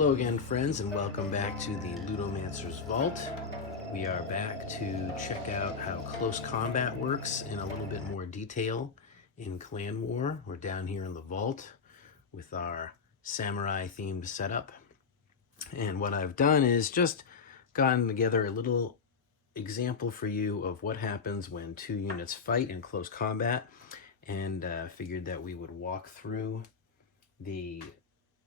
Hello again, friends, and welcome back to the Ludomancer's Vault. We are back to check out how close combat works in a little bit more detail in Clan War. We're down here in the vault with our samurai-themed setup. And what I've done is just gotten together a little example for you of what happens when two units fight in close combat, and figured that we would walk through the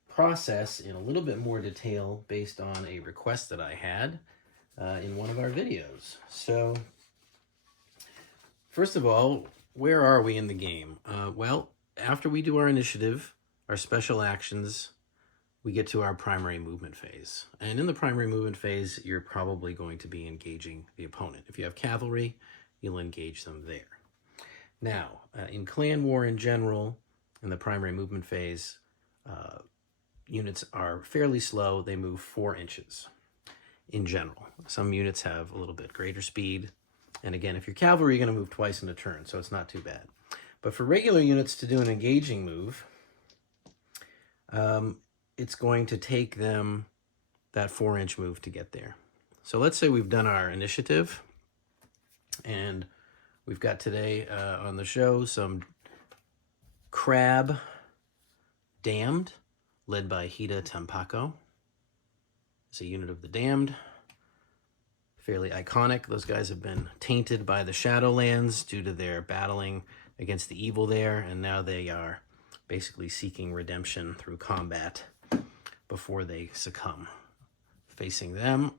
process in a little bit more detail based on a request that I had in one of our videos. So first of all, where are we in the game? Well, after we do our initiative, our special actions, we get to our primary movement phase. And in the primary movement phase, you're probably going to be engaging the opponent. If you have cavalry, you'll engage them there. Now, in Clan War in general, in the primary movement phase, units are fairly slow. They move 4 inches in general. Some units have a little bit greater speed. And again, if you're cavalry, you're going to move twice in a turn, so it's not too bad. But for regular units to do an engaging move, it's going to take them that 4-inch move to get there. So let's say we've done our initiative, and we've got today on the show some Crab Damned, led by Hida Tampako. It's a unit of the Damned. Fairly iconic. Those guys have been tainted by the Shadowlands due to their battling against the evil there, and now they are basically seeking redemption through combat before they succumb. Facing them,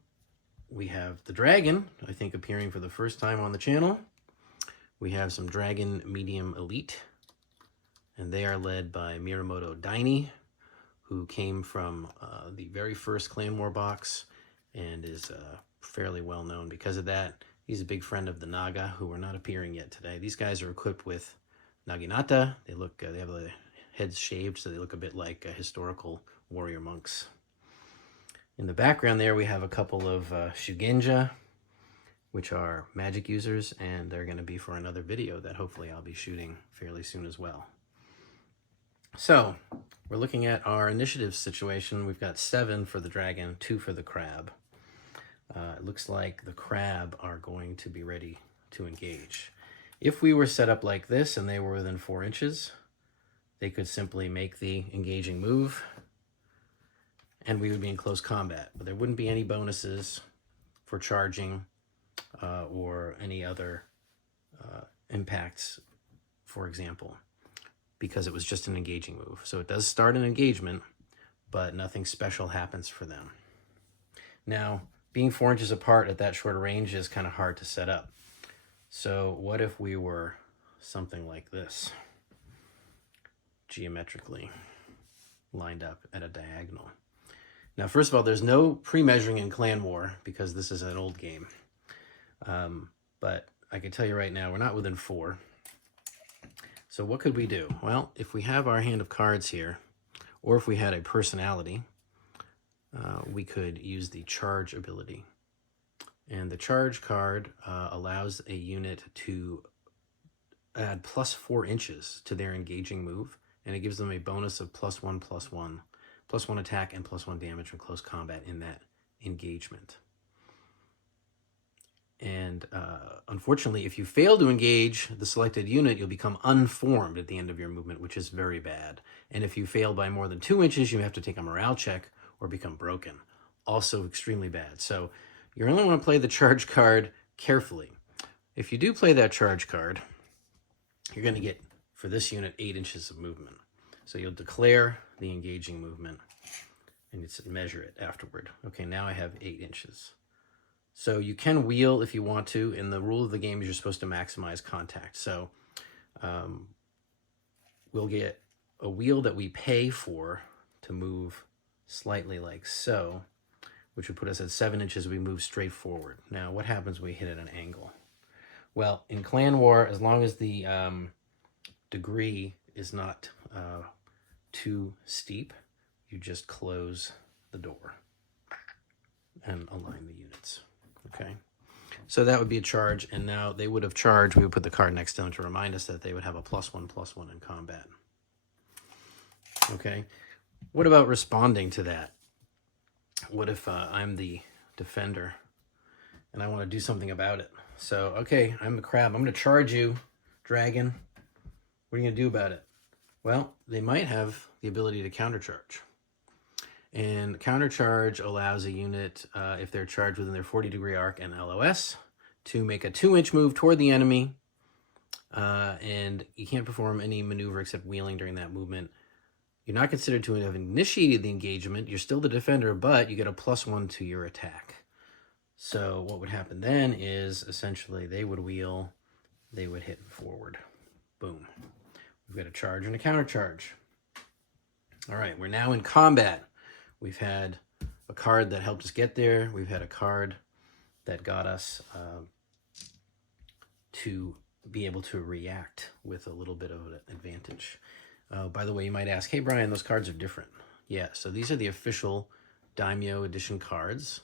we have the Dragon, I think appearing for the first time on the channel. We have some Dragon Medium Elite, and they are led by Miyamoto Daini, who came from the very first Clan War box and is fairly well known because of that. He's a big friend of the Naga, who are not appearing yet today. These guys are equipped with Naginata. They look, they have the heads shaved, so they look a bit like historical warrior monks. In the background there, we have a couple of Shugenja, which are magic users, and they're going to be for another video that hopefully I'll be shooting fairly soon as well. So we're looking at our initiative situation. We've got 7 for the Dragon, 2 for the Crab. It looks like the Crab are going to be ready to engage. If we were set up like this and they were within 4 inches, they could simply make the engaging move and we would be in close combat. But there wouldn't be any bonuses for charging or any other impacts, for example, because it was just an engaging move. So it does start an engagement, but nothing special happens for them. Now, being 4 inches apart at that short range is kind of hard to set up. So what if we were something like this, geometrically lined up at a diagonal? Now, first of all, there's no pre-measuring in Clan War because this is an old game. But I can tell you right now, we're not within 4. So what could we do? Well, if we have our hand of cards here, or if we had a personality, we could use the charge ability. And the charge card allows a unit to add plus 4 inches to their engaging move, and it gives them a bonus of +1/+1, +1 attack and +1 damage from close combat in that engagement. And unfortunately, if you fail to engage the selected unit, you'll become unformed at the end of your movement, which is very bad. And if you fail by more than 2 inches, you have to take a morale check or become broken. Also extremely bad. So you only want to play the charge card carefully. If you do play that charge card, you're going to get, for this unit, 8 inches of movement. So you'll declare the engaging movement and you measure it afterward. Okay, now I have 8 inches. So you can wheel if you want to, and the rule of the game is you're supposed to maximize contact. So we'll get a wheel that we pay for to move slightly like so, which would put us at 7 inches. We move straight forward. Now, what happens when we hit at an angle? Well, in Clan War, as long as the degree is not too steep, you just close the door and align the units. Okay, so that would be a charge, and now they would have charged. We would put the card next to them to remind us that they would have a +1/+1 in combat. Okay, what about responding to that? what if I'm the defender and I want to do something about it? So, okay, I'm the crab. I'm going to charge you, dragon. What are you going to do about it? Well, they might have the ability to countercharge. And countercharge allows a unit, if they're charged within their 40-degree arc and LOS, to make a 2-inch move toward the enemy. And you can't perform any maneuver except wheeling during that movement. You're not considered to have initiated the engagement. You're still the defender, but you get a +1 to your attack. So what would happen then is essentially they would wheel, they would hit forward. Boom. We've got a charge and a countercharge. All right, we're now in combat. We've had a card that helped us get there. We've had a card that got us to be able to react with a little bit of an advantage. By the way, you might ask, hey, Brian, those cards are different. Yeah, so these are the official Daimyo edition cards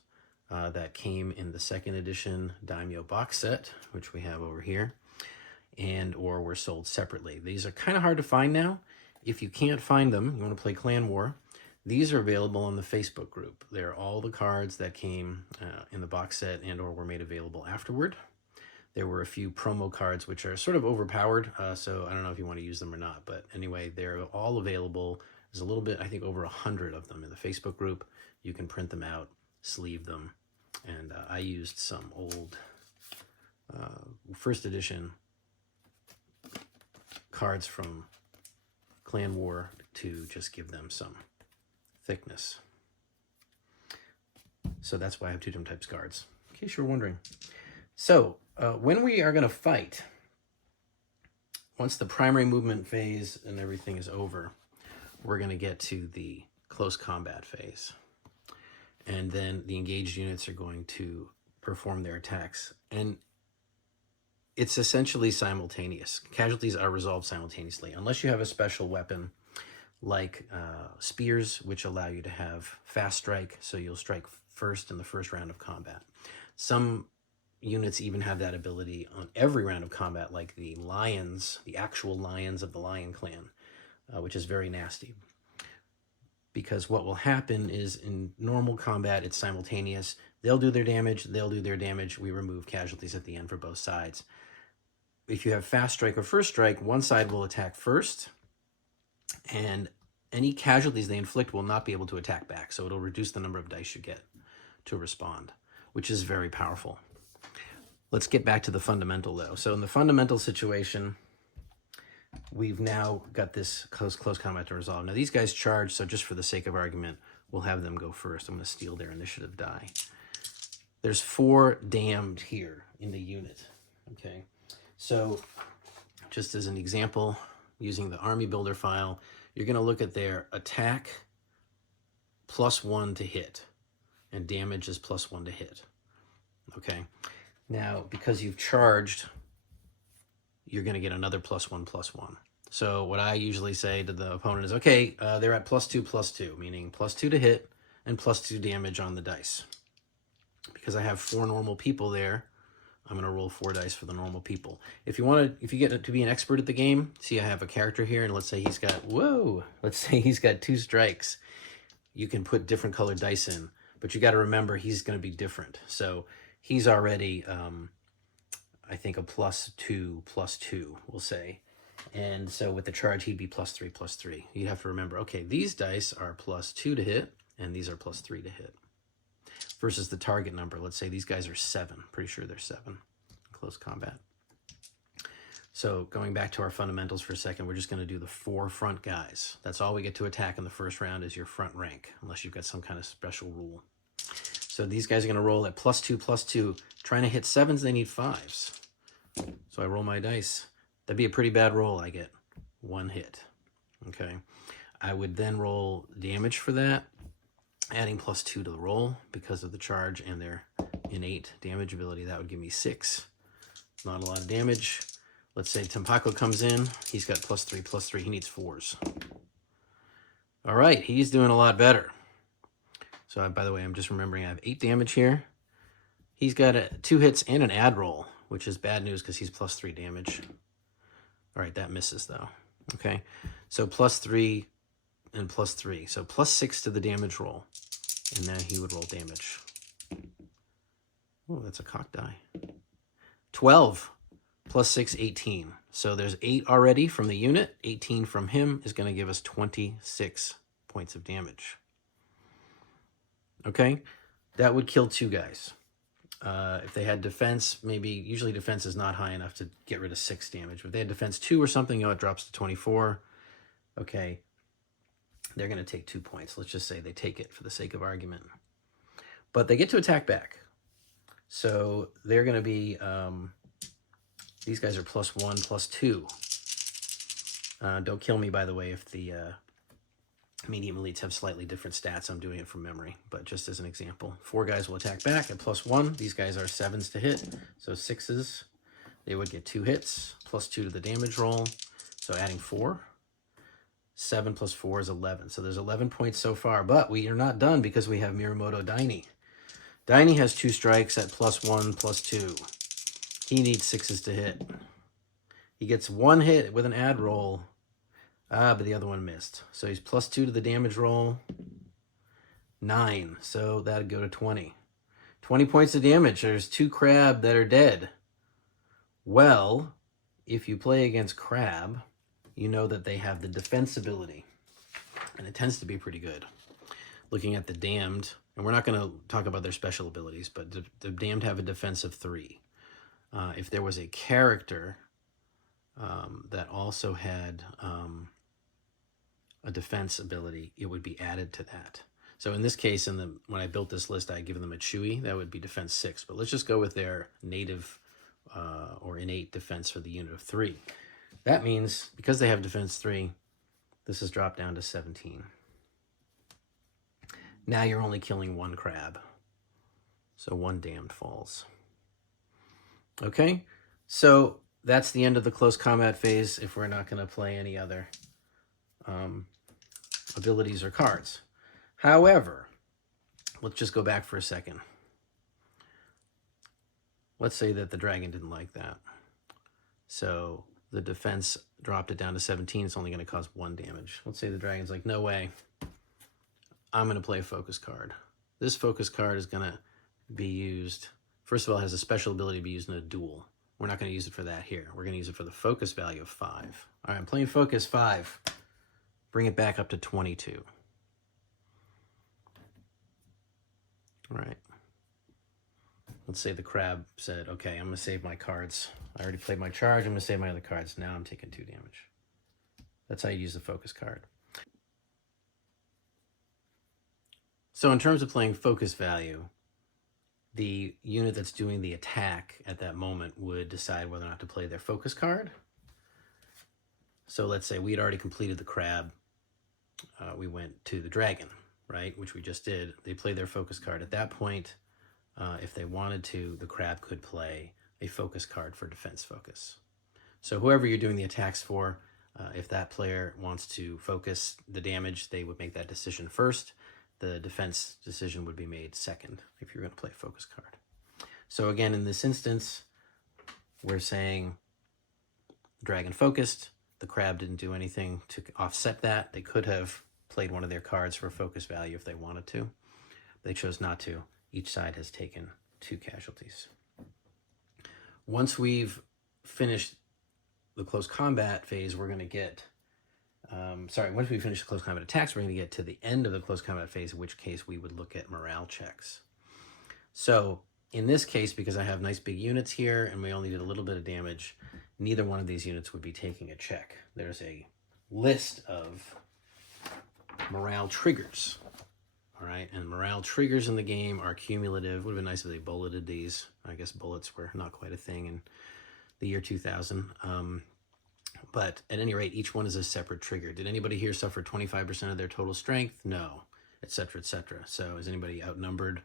that came in the 2nd edition Daimyo box set, which we have over here, and or were sold separately. These are kind of hard to find now. If you can't find them, you want to play Clan War, these are available on the Facebook group. They're all the cards that came in the box set and or were made available afterward. There were a few promo cards which are sort of overpowered, so I don't know if you want to use them or not. But anyway, they're all available. There's a little bit, I think over 100 of them in the Facebook group. You can print them out, sleeve them. And I used some old 1st edition cards from Clan War to just give them some thickness. So that's why I have 2 different types of cards, in case you're wondering. So when we are going to fight, once the primary movement phase and everything is over, we're going to get to the close combat phase. And then the engaged units are going to perform their attacks. And it's essentially simultaneous. Casualties are resolved simultaneously, unless you have a special weapon like spears, which allow you to have fast strike, so you'll strike first in the first round of combat. Some units even have that ability on every round of combat, like the lions, the actual lions of the Lion Clan, which is very nasty. Because what will happen is in normal combat, it's simultaneous. They'll do their damage, they'll do their damage. We remove casualties at the end for both sides. If you have fast strike or first strike, one side will attack first, and any casualties they inflict will not be able to attack back. So it'll reduce the number of dice you get to respond, which is very powerful. Let's get back to the fundamental, though. So in the fundamental situation, we've now got this close combat to resolve. Now, these guys charge, so just for the sake of argument, we'll have them go first. I'm going to steal their initiative die. There's 4 damned here in the unit, okay? So just as an example, using the Army Builder file, you're going to look at their attack +1 to hit, and damage is +1 to hit, okay? Now, because you've charged, you're going to get another +1/+1. So what I usually say to the opponent is, okay, they're at +2/+2, meaning +2 to hit and +2 damage on the dice. Because I have 4 normal people there, I'm going to roll 4 dice for the normal people. If you get to be an expert at the game, see I have a character here, and let's say he's got, let's say he's got 2 strikes. You can put different colored dice in, but you got to remember he's going to be different. So he's already, I think, a +2/+2, we'll say. And so with the charge, he'd be +3/+3. You have to remember, okay, these dice are +2 to hit, and these are +3 to hit. Versus the target number, let's say these guys are 7. Pretty sure they're 7 in close combat. So going back to our fundamentals for a second, we're just going to do the 4 front guys. That's all we get to attack in the first round is your front rank, unless you've got some kind of special rule. So these guys are going to roll at +2/+2. Trying to hit 7s, they need 5s. So I roll my dice. That'd be a pretty bad roll. I get 1 hit. Okay. I would then roll damage for that, adding +2 to the roll because of the charge and their innate damage ability. That would give me 6. Not a lot of damage. Let's say Tempaco comes in. He's got +3/+3. He needs 4s. All right. He's doing a lot better. So, by the way, I'm just remembering I have 8 damage here. He's got 2 hits and an add roll, which is bad news because he's +3 damage. All right, that misses, though. Okay, so +3 and +3. So +6 to the damage roll. and now he would roll damage. Oh, that's a cock die. 12 plus 6, 18. So there's 8 already from the unit. 18 from him is going to give us 26 points of damage. Okay, that would kill 2 guys. If they had defense, usually defense is not high enough to get rid of 6 damage. But if they had defense 2 or something, it drops to 24. Okay, they're going to take 2 points. Let's just say they take it for the sake of argument. But they get to attack back. So they're going to be, these guys are +1, +2. Don't kill me, by the way, if the medium elites have slightly different stats. I'm doing it from memory, but just as an example. 4 guys will attack back at +1. These guys are 7s to hit, so 6s. They would get 2 hits, +2 to the damage roll. So adding 4. 7 plus 4 is 11. So there's 11 points so far, but we are not done because we have Mirumoto Daini. Daini has 2 strikes at +1, +2. He needs 6s to hit. He gets 1 hit with an add roll. But the other one missed. So he's +2 to the damage roll. 9. So that'd go to 20. 20 points of damage. There's 2 crab that are dead. Well, if you play against crab, you know that they have the defense ability. And it tends to be pretty good. Looking at the damned, and we're not going to talk about their special abilities, but the damned have a defense of 3. If there was a character that also had a defense ability, it would be added to that. So in this case, when I built this list, I had given them a Chewy. That would be defense 6. But let's just go with their native or innate defense for the unit of 3. That means, because they have defense 3, this is dropped down to 17. Now you're only killing 1 crab. So 1 damned falls. Okay, so that's the end of the close combat phase if we're not going to play any other abilities or cards. However, let's just go back for a second. Let's say that the dragon didn't like that. So the defense dropped it down to 17. It's only going to cause 1 damage. Let's say the dragon's like, no way. I'm going to play a focus card. This focus card is going to be used, first of all, it has a special ability to be used in a duel. We're not going to use it for that here. We're going to use it for the focus value of 5. All right, I'm playing focus 5. Bring it back up to 22. All right. Let's say the crab said, okay, I'm going to save my cards. I already played my charge. I'm going to save my other cards. Now I'm taking 2 damage. That's how you use the focus card. So in terms of playing focus value, the unit that's doing the attack at that moment would decide whether or not to play their focus card. So let's say we had already completed the crab. We went to the dragon, right, which we just did. They played their focus card. At that point, if they wanted to, the crab could play a focus card for defense focus. So whoever you're doing the attacks for, if that player wants to focus the damage, they would make that decision first. The defense decision would be made second if you're going to play a focus card. So again, in this instance, we're saying dragon focused. The crab didn't do anything to offset that. They could have played one of their cards for focus value if they wanted to. They chose not to. Each side has taken 2 casualties. Once we've finished the close combat phase, we're going to get once we finish the close combat attacks, we're going to get to the end of the close combat phase, in which case we would look at morale checks. So in this case, because I have nice big units here and we only did a little bit of damage, neither one of these units would be taking a check. There's a list of morale triggers. All right, and morale triggers in the game are cumulative. Would have been nice if they bulleted these. I guess bullets were not quite a thing in the year 2000. But at any rate, each one is a separate trigger. Did anybody here suffer 25% of their total strength? No, etc., etc. So is anybody outnumbered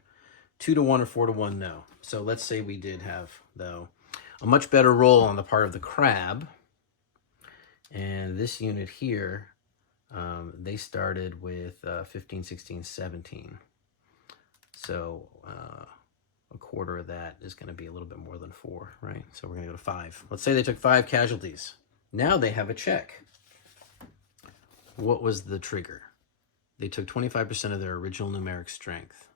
2 to 1 or 4 to 1? No. So let's say we did have, though, a much better roll on the part of the crab. And this unit here, they started with 15, 16, 17. So a quarter of that is going to be a little bit more than 4, right? So we're going to go to 5. Let's say they took 5 casualties. Now they have a check. What was the trigger? they took 25% of their original numeric strength.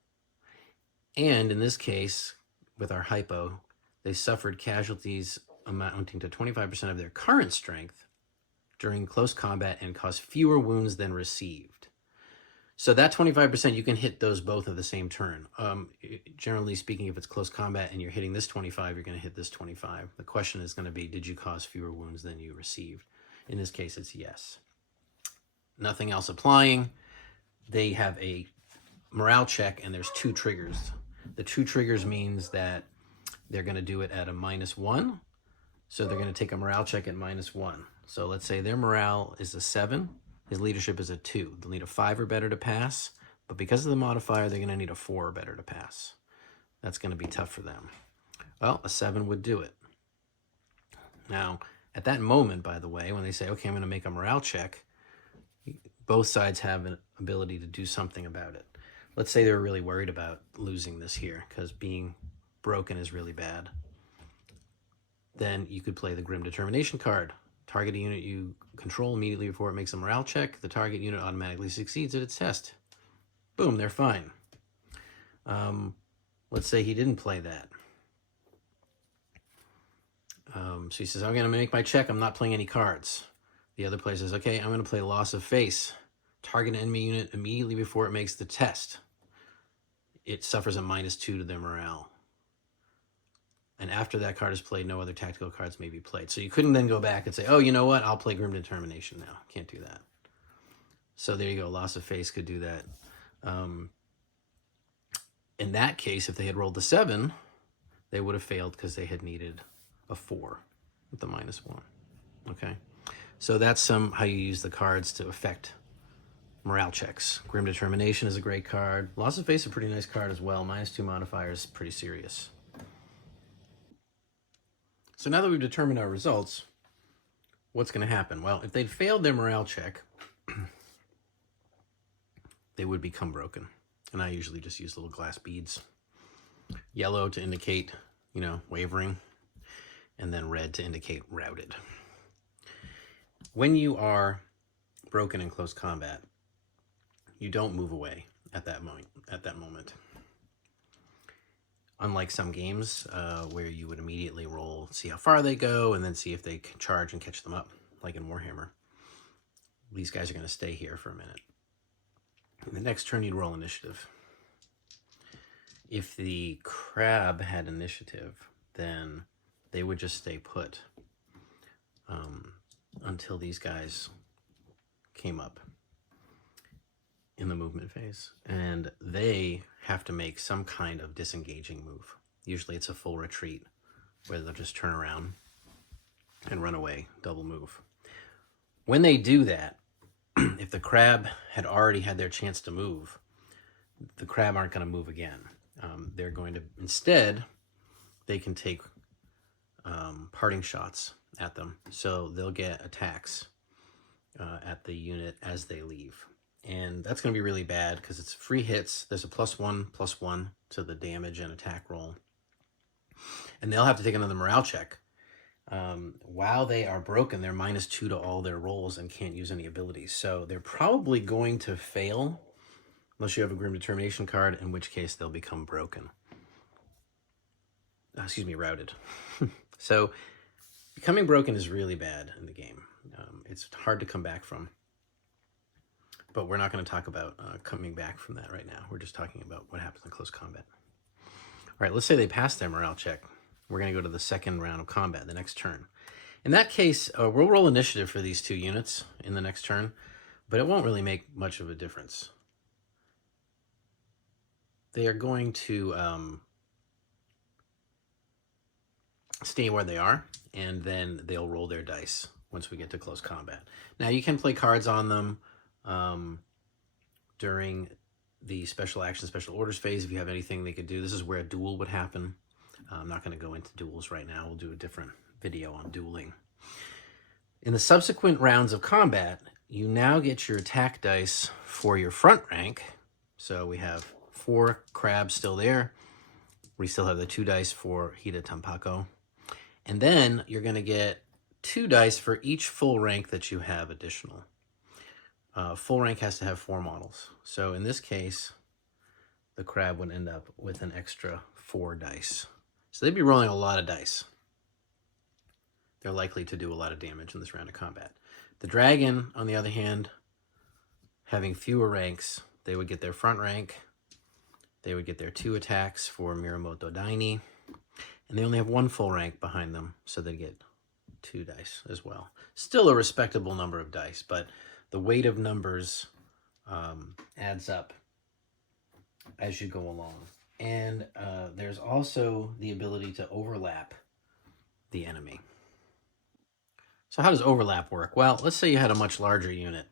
And in this case, with our hypo, they suffered casualties amounting to 25% of their current strength during close combat and caused fewer wounds than received. So that 25%, you can hit those both at the same turn. Generally speaking, if it's close combat and you're hitting this 25, you're going to hit this 25. The question is going to be, did you cause fewer wounds than you received? In this case, it's yes. Nothing else applying. They have a morale check, and there's 2 triggers. The 2 triggers means that they're going to do it at a -1. So they're going to take a morale check at -1. So let's say their morale is a 7. His leadership is a 2. They'll need a 5 or better to pass, but because of the modifier, they're going to need a 4 or better to pass. That's going to be tough for them. Well, a 7 would do it. Now, at that moment, by the way, when they say, okay, I'm going to make a morale check, both sides have an ability to do something about it. Let's say they're really worried about losing this here because being broken is really bad. Then you could play the Grim Determination card. Target a unit you control immediately before it makes a morale check. The target unit automatically succeeds at its test. Boom, they're fine. Let's say he didn't play that. So he says, I'm going to make my check. I'm not playing any cards. The other player says, okay, I'm going to play Loss of Face. Target an enemy unit immediately before it makes the test. It suffers a -2 to their morale. And after that card is played, no other tactical cards may be played. So you couldn't then go back and say, oh, you know what? I'll play Grim Determination now. Can't do that. So there you go. Loss of Face could do that. In that case, if they had rolled the 7, they would have failed because they had needed a 4 with the -1. Okay? So that's how you use the cards to affect morale checks. Grim Determination is a great card. Loss of Face is a pretty nice card as well. -2 modifier is pretty serious. So now that we've determined our results, what's going to happen? Well, if they'd failed their morale check, they would become broken. And I usually just use little glass beads. Yellow to indicate, wavering, and then red to indicate routed. When you are broken in close combat, you don't move away at that moment. Unlike some games where you would immediately roll, see how far they go, and then see if they can charge and catch them up, like in Warhammer. These guys are going to stay here for a minute. In the next turn, you'd roll initiative. If the crab had initiative, then they would just stay put until these guys came up in the movement phase, and they have to make some kind of disengaging move. Usually it's a full retreat where they'll just turn around and run away, double move. When they do that, if the crab had already had their chance to move, the crab aren't going to move again. They're going to, instead, they can take parting shots at them. So they'll get attacks at the unit as they leave. And that's going to be really bad because it's free hits. There's a +1/+1 to the damage and attack roll. And they'll have to take another morale check. While they are broken, they're -2 to all their rolls and can't use any abilities. So they're probably going to fail unless you have a Grim Determination card, in which case they'll become broken. Routed. So becoming broken is really bad in the game. It's hard to come back from. But we're not going to talk about coming back from that right now. We're just talking about what happens in close combat. All right, let's say they pass their morale check. We're going to go to the second round of combat, the next turn. In that case, we'll roll initiative for these 2 units in the next turn, but it won't really make much of a difference. They are going to stay where they are, and then they'll roll their dice once we get to close combat. Now, you can play cards on them during the special action, special orders phase. If you have anything they could do, this is where a duel would happen. I'm not going to go into duels right now. We'll do a different video on dueling. In the subsequent rounds of combat, you now get your attack dice for your front rank. So we have 4 crabs still there. We still have the 2 dice for Hida Tampako. And then you're going to get 2 dice for each full rank that you have additional. full rank has to have 4 models. So in this case, the crab would end up with an extra 4 dice. So they'd be rolling a lot of dice. They're likely to do a lot of damage in this round of combat. The dragon, on the other hand, having fewer ranks, they would get their front rank. They would get their 2 attacks for Miramoto Daini. And they only have 1 full rank behind them, so they get 2 dice as well. Still a respectable number of dice, but the weight of numbers adds up as you go along. And there's also the ability to overlap the enemy. So how does overlap work? Well, let's say you had a much larger unit,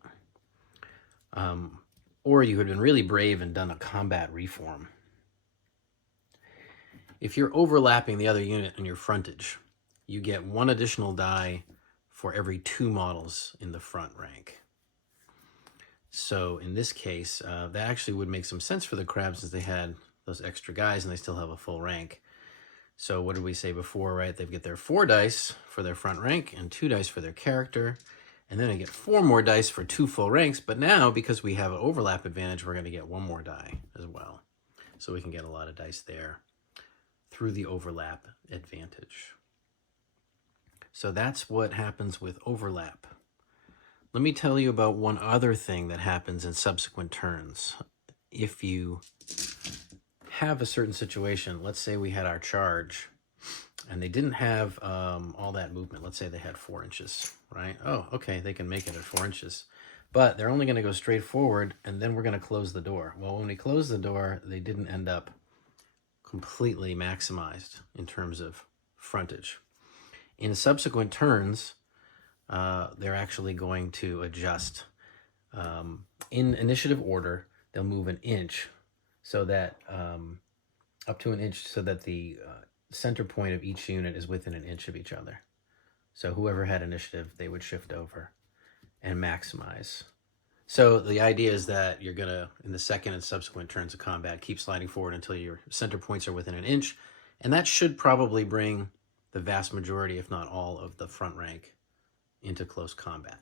or you had been really brave and done a combat reform. If you're overlapping the other unit in your frontage, you get 1 additional die for every 2 models in the front rank. So in this case, that actually would make some sense for the crabs, since they had those extra guys and they still have a full rank. So what did we say before, right? They get their 4 dice for their front rank and 2 dice for their character. And then they get 4 more dice for 2 full ranks. But now, because we have an overlap advantage, we're going to get 1 more die as well. So we can get a lot of dice there through the overlap advantage. So that's what happens with overlap. Let me tell you about one other thing that happens in subsequent turns. If you have a certain situation, let's say we had our charge and they didn't have all that movement. Let's say they had 4 inches, right? Oh, okay, they can make it at 4 inches, but they're only going to go straight forward, and then we're going to close the door. Well, when we close the door, they didn't end up completely maximized in terms of frontage. In subsequent turns, they're actually going to adjust. In initiative order, they'll move an inch, so that up to an inch, so that the center point of each unit is within an inch of each other. So whoever had initiative, they would shift over and maximize. So the idea is that you're going to, in the second and subsequent turns of combat, keep sliding forward until your center points are within an inch. And that should probably bring the vast majority, if not all, of the front rank into close combat.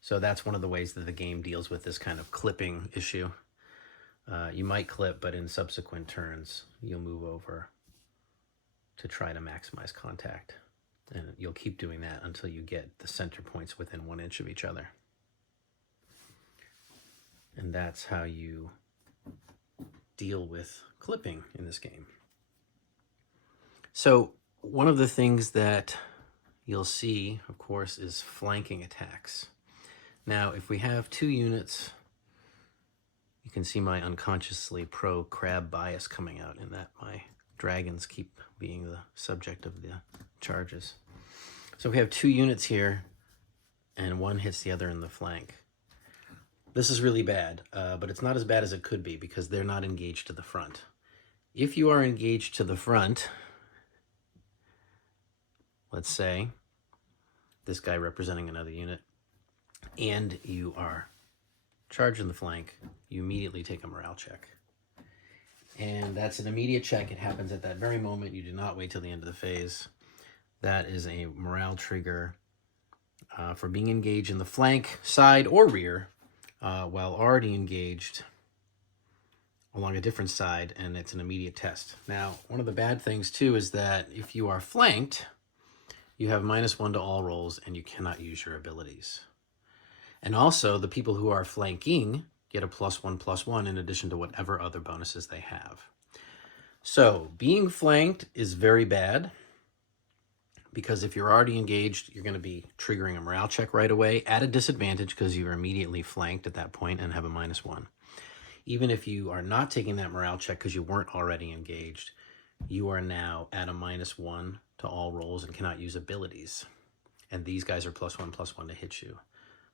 So that's one of the ways that the game deals with this kind of clipping issue. You might clip, but in subsequent turns, you'll move over to try to maximize contact. And you'll keep doing that until you get the center points within 1 inch of each other. And that's how you deal with clipping in this game. So one of the things that you'll see, of course, is flanking attacks. Now, if we have 2 units, you can see my unconsciously pro-crab bias coming out in that my dragons keep being the subject of the charges. So we have 2 units here, and one hits the other in the flank. This is really bad, but it's not as bad as it could be because they're not engaged to the front. If you are engaged to the front, let's say this guy representing another unit, and you are charging the flank, you immediately take a morale check. And that's an immediate check. It happens at that very moment. You do not wait till the end of the phase. That is a morale trigger for being engaged in the flank, side, or rear while already engaged along a different side, and it's an immediate test. Now, one of the bad things, too, is that if you are flanked, you have -1 to all rolls, and you cannot use your abilities. And also, the people who are flanking get a +1/+1 in addition to whatever other bonuses they have. So, being flanked is very bad, because if you're already engaged, you're going to be triggering a morale check right away at a disadvantage because you're immediately flanked at that point and have a -1. Even if you are not taking that morale check because you weren't already engaged, you are now at a -1 to all rolls and cannot use abilities. And these guys are +1/+1 to hit you.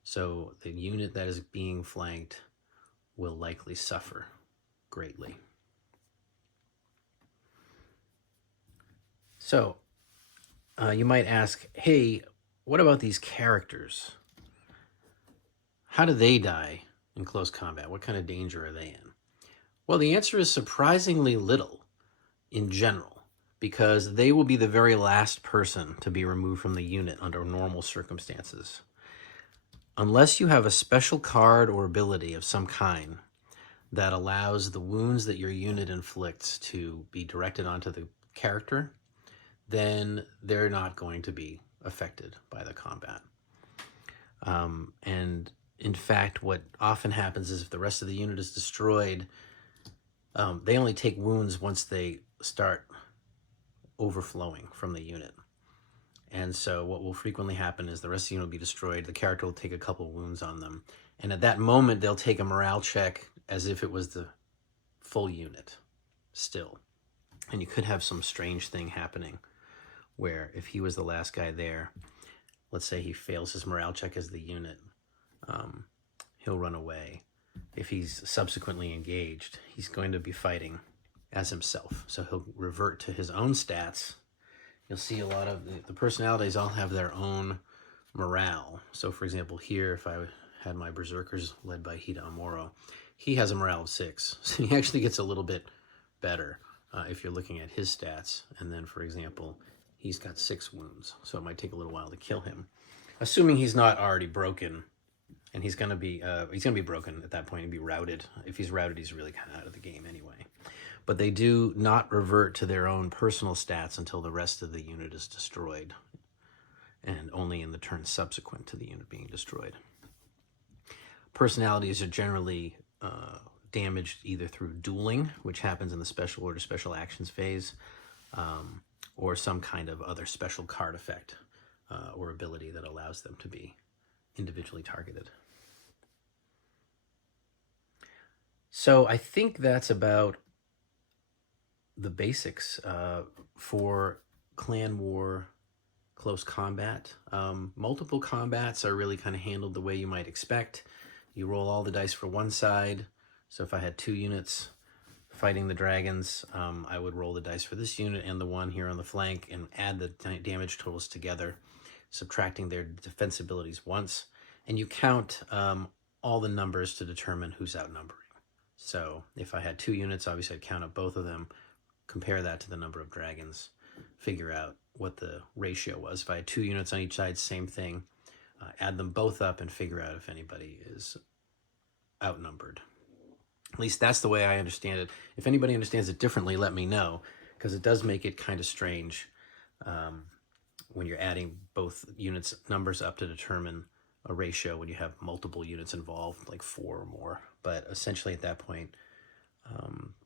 So the unit that is being flanked will likely suffer greatly. So you might ask, hey, what about these characters? How do they die in close combat? What kind of danger are they in? Well, the answer is surprisingly little in general, because they will be the very last person to be removed from the unit under normal circumstances. unless you have a special card or ability of some kind that allows the wounds that your unit inflicts to be directed onto the character, then they're not going to be affected by the combat. And in fact, what often happens is if the rest of the unit is destroyed, they only take wounds once they start overflowing from the unit. And so what will frequently happen is the rest of the unit will be destroyed. The character will take a couple wounds on them. And at that moment, they'll take a morale check as if it was the full unit still. And you could have some strange thing happening where if he was the last guy there, let's say he fails his morale check as the unit, he'll run away. If he's subsequently engaged, he's going to be fighting as himself. So he'll revert to his own stats. You'll see a lot of the personalities all have their own morale. So for example, here, if I had my berserkers led by Hida Amuro, he has a morale of 6. So he actually gets a little bit better if you're looking at his stats. And then, for example, he's got 6 wounds. So it might take a little while to kill him. Assuming he's not already broken, and he's gonna be broken at that point and be routed. If he's routed, he's really kind of out of the game anyway. But they do not revert to their own personal stats until the rest of the unit is destroyed, and only in the turn subsequent to the unit being destroyed. Personalities are generally damaged either through dueling, which happens in the special order special actions phase, or some kind of other special card effect or ability that allows them to be individually targeted. So I think that's about the basics for clan war close combat. Multiple combats are really kind of handled the way you might expect. You roll all the dice for one side. So if I had 2 units fighting the dragons, I would roll the dice for this unit and the one here on the flank and add the damage totals together, subtracting their defense abilities once. And you count all the numbers to determine who's outnumbering. So if I had 2 units, obviously I'd count up both of them, compare that to the number of dragons, figure out what the ratio was. If I had 2 units on each side, same thing, add them both up and figure out if anybody is outnumbered. At least that's the way I understand it. If anybody understands it differently, let me know, because it does make it kind of strange when you're adding both units' numbers up to determine a ratio when you have multiple units involved, like 4 or more. But essentially at that point,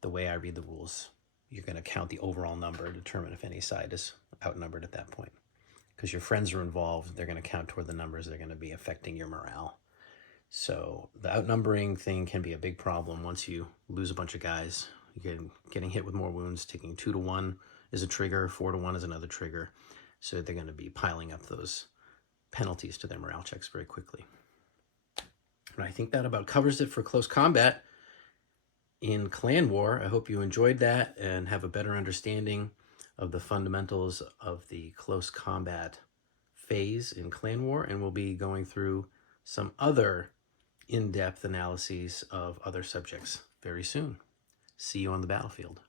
the way I read the rules, you're going to count the overall number to determine if any side is outnumbered at that point. Because your friends are involved, they're going to count toward the numbers that are going to be affecting your morale. So the outnumbering thing can be a big problem once you lose a bunch of guys. Getting hit with more wounds, taking 2 to 1 is a trigger, 4 to 1 is another trigger. So they're going to be piling up those penalties to their morale checks very quickly. And I think that about covers it for close combat in Clan War. I hope you enjoyed that and have a better understanding of the fundamentals of the close combat phase in Clan War. And we'll be going through some other in-depth analyses of other subjects very soon. See you on the battlefield.